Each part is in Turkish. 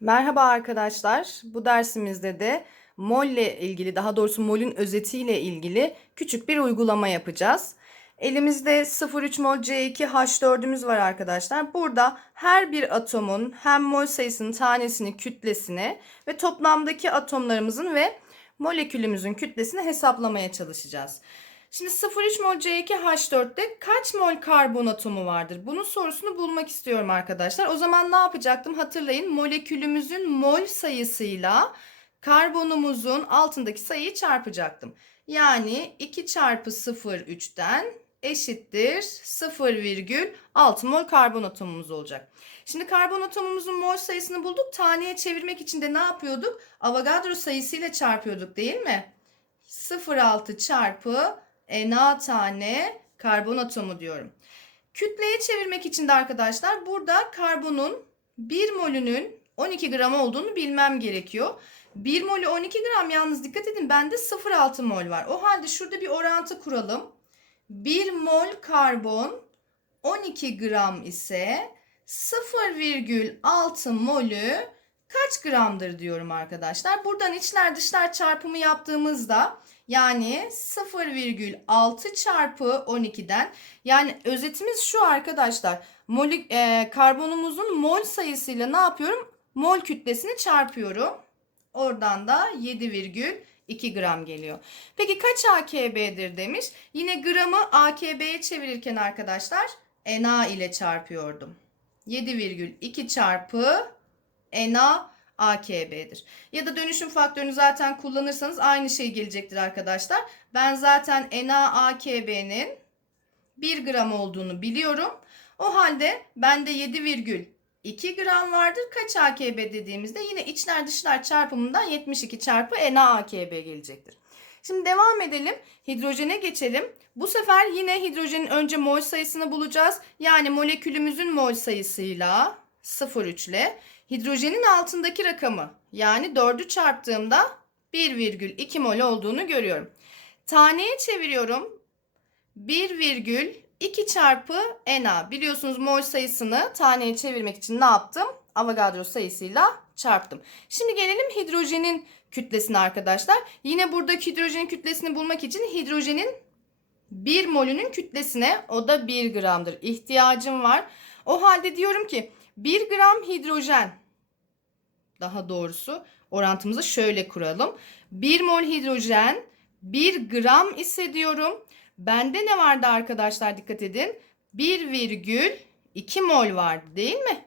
Merhaba arkadaşlar. Bu dersimizde de mol ile ilgili, daha doğrusu molün özetiyle ilgili küçük bir uygulama yapacağız. Elimizde 0,3 mol C2H4'ümüz var arkadaşlar. Burada her bir atomun hem mol sayısının tanesini, kütlesini ve toplamdaki atomlarımızın ve molekülümüzün kütlesini hesaplamaya çalışacağız. Şimdi 0,3 mol C2H4'te kaç mol karbon atomu vardır? Bunun sorusunu bulmak istiyorum arkadaşlar. O zaman ne yapacaktım? Hatırlayın molekülümüzün mol sayısıyla karbonumuzun altındaki sayıyı çarpacaktım. Yani 2 çarpı 0,3'ten eşittir 0,6 mol karbon atomumuz olacak. Şimdi karbon atomumuzun mol sayısını bulduk. Taneye çevirmek için de ne yapıyorduk? Avogadro sayısıyla çarpıyorduk değil mi? 0,6 çarpı Na tane karbon atomu diyorum. Kütleye çevirmek için de arkadaşlar burada karbonun 1 molünün 12 gram olduğunu bilmem gerekiyor. 1 molü 12 gram yalnız dikkat edin bende 0,6 mol var. O halde şurada bir orantı kuralım. 1 mol karbon 12 gram ise 0,6 molü kaç gramdır diyorum arkadaşlar. Buradan içler dışlar çarpımı yaptığımızda yani 0,6 çarpı 12'den yani özetimiz şu arkadaşlar. Mol, e, karbonumuzun mol sayısıyla ne yapıyorum? Mol kütlesini çarpıyorum. Oradan da 7,2 gram geliyor. Peki kaç AKB'dir demiş. Yine gramı AKB'ye çevirirken arkadaşlar Na ile çarpıyordum. 7,2 çarpı Na AKB'dir. Ya da dönüşüm faktörünü zaten kullanırsanız aynı şey gelecektir arkadaşlar. Ben zaten NaAKB'nin 1 gram olduğunu biliyorum. O halde bende 7,2 gram vardır. Kaç AKB dediğimizde yine içler dışlar çarpımından 72 çarpı NaAKB gelecektir. Şimdi devam edelim. Hidrojene geçelim. Bu sefer yine hidrojenin önce mol sayısını bulacağız. Yani molekülümüzün mol sayısıyla 0,3 ile hidrojenin altındaki rakamı yani 4'ü çarptığımda 1,2 mol olduğunu görüyorum. Taneye çeviriyorum. 1,2 çarpı Na. Biliyorsunuz mol sayısını taneye çevirmek için ne yaptım? Avogadro sayısıyla çarptım. Şimdi gelelim hidrojenin kütlesine arkadaşlar. Yine buradaki hidrojenin kütlesini bulmak için hidrojenin 1 molünün kütlesine o da 1 gramdır. İhtiyacım var. O halde diyorum ki 1 gram hidrojen daha doğrusu orantımızı şöyle kuralım. 1 mol hidrojen 1 gram ise diyorum. Bende ne vardı arkadaşlar dikkat edin. 1,2 mol vardı değil mi?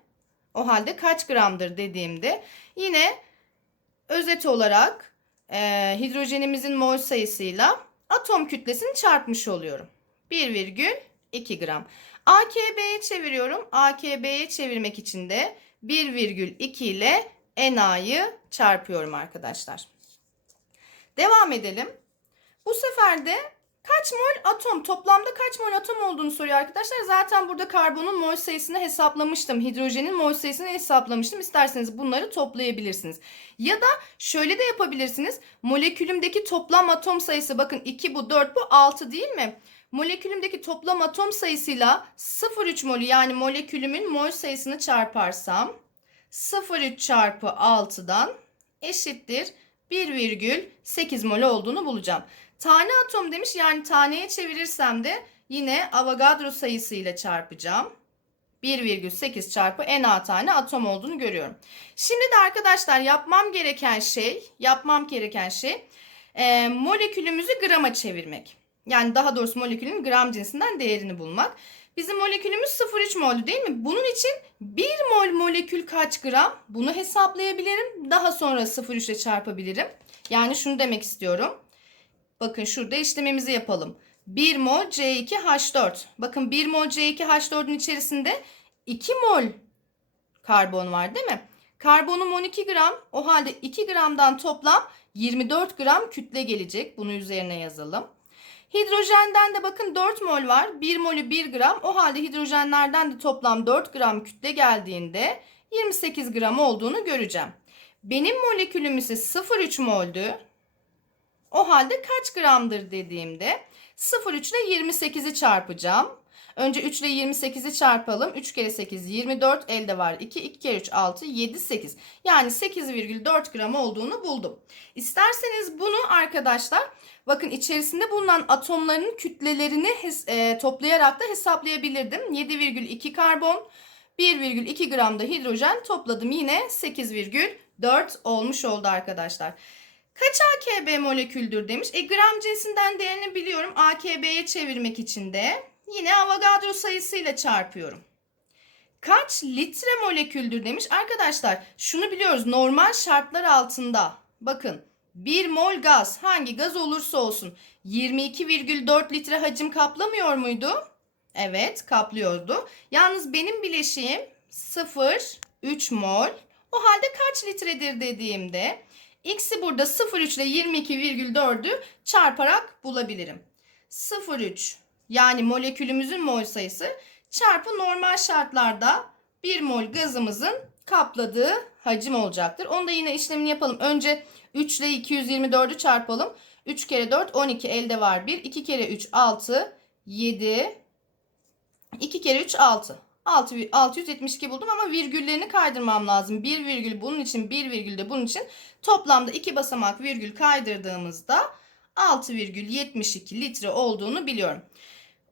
O halde kaç gramdır dediğimde yine özet olarak e, hidrojenimizin mol sayısıyla atom kütlesini çarpmış oluyorum. 1,2 gram. AKB'ye çeviriyorum. AKB'ye çevirmek için de 1,2 ile NA'yı çarpıyorum arkadaşlar. Devam edelim. Bu sefer de kaç mol atom toplamda kaç mol atom olduğunu soruyor arkadaşlar. Zaten burada karbonun mol sayısını hesaplamıştım. Hidrojenin mol sayısını hesaplamıştım. İsterseniz bunları toplayabilirsiniz. Ya da şöyle de yapabilirsiniz. Molekülümdeki toplam atom sayısı bakın 2 bu 4 bu 6 değil mi? Molekülümdeki toplam atom sayısıyla 0,3 molü yani molekülümün mol sayısını çarparsam 0,3 çarpı 6'dan eşittir 1,8 mol olduğunu bulacağım. Tane atom demiş yani taneye çevirirsem de yine Avogadro sayısıyla çarpacağım. 1,8 çarpı Na tane atom olduğunu görüyorum. Şimdi de arkadaşlar yapmam gereken şey, yapmam gereken şey e, molekülümüzü grama çevirmek. Yani daha doğrusu molekülün gram cinsinden değerini bulmak. Bizim molekülümüz 0,3 mol'du değil mi? Bunun için 1 mol molekül kaç gram? Bunu hesaplayabilirim. Daha sonra 0,3 ile çarpabilirim. Yani şunu demek istiyorum. Bakın şurada işlemimizi yapalım. 1 mol C2H4. Bakın 1 mol C2H4'ün içerisinde 2 mol karbon var değil mi? Karbonum 12 gram. O halde 2 gramdan toplam 24 gram kütle gelecek. Bunu üzerine yazalım. Hidrojenden de bakın 4 mol var. 1 molü 1 gram. O halde hidrojenlerden de toplam 4 gram kütle geldiğinde 28 gram olduğunu göreceğim. Benim molekülüm ise 0,3 moldü. O halde kaç gramdır dediğimde 0,3 ile 28'i çarpacağım. Önce 3 ile 28'i çarpalım. 3 kere 8 24 elde var 2. 2 kere 3 6 7 8. Yani 8,4 gram olduğunu buldum. İsterseniz bunu arkadaşlar bakın içerisinde bulunan atomların kütlelerini e, toplayarak da hesaplayabilirdim. 7,2 karbon 1,2 gram da hidrojen topladım. Yine 8,4 olmuş oldu arkadaşlar. Kaç AKB moleküldür demiş. E gram cinsinden değerini biliyorum. AKB'ye çevirmek için de yine Avogadro sayısıyla çarpıyorum. Kaç litre moleküldür demiş. Arkadaşlar şunu biliyoruz. Normal şartlar altında bakın 1 mol gaz hangi gaz olursa olsun 22,4 litre hacim kaplamıyor muydu? Evet kaplıyordu. Yalnız benim bileşiğim 0,3 mol. O halde kaç litredir dediğimde x'i burada 0,3 ile 22,4'ü çarparak bulabilirim. 0,3 yani molekülümüzün mol sayısı çarpı normal şartlarda 1 mol gazımızın kapladığı hacim olacaktır. Onu da yine işlemini yapalım. Önce 3 ile 224'ü çarpalım. 3 kere 4 12 elde var 1. 2 kere 3 6 7 2 kere 3 6. 6, 672 buldum ama virgüllerini kaydırmam lazım. 1 virgül bunun için 1 virgül de bunun için toplamda 2 basamak virgül kaydırdığımızda 6,72 litre olduğunu biliyorum.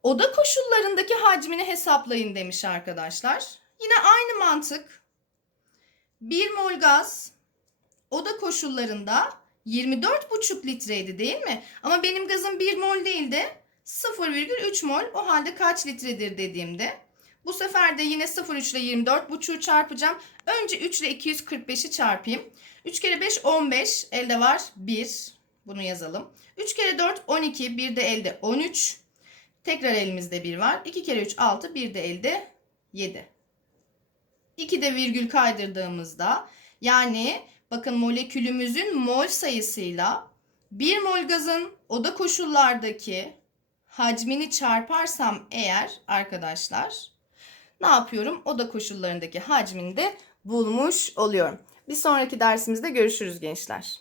Oda koşullarındaki hacmini hesaplayın demiş arkadaşlar. Yine aynı mantık. 1 mol gaz oda koşullarında 24,5 litreydi değil mi? Ama benim gazım 1 mol değil de 0,3 mol. O halde kaç litredir dediğimde bu sefer de yine 0,3 ile 24 buçuğu çarpacağım. Önce 3 ile 245'i çarpayım. 3 kere 5 15 elde var 1. Bunu yazalım. 3 kere 4 12 bir de elde 13. Tekrar elimizde 1 var. 2 kere 3 6 bir de elde 7. 2 de virgül kaydırdığımızda yani bakın molekülümüzün mol sayısıyla 1 mol gazın oda koşullardaki hacmini çarparsam eğer arkadaşlar ne yapıyorum? Oda koşullarındaki hacmini de bulmuş oluyorum. Bir sonraki dersimizde görüşürüz gençler.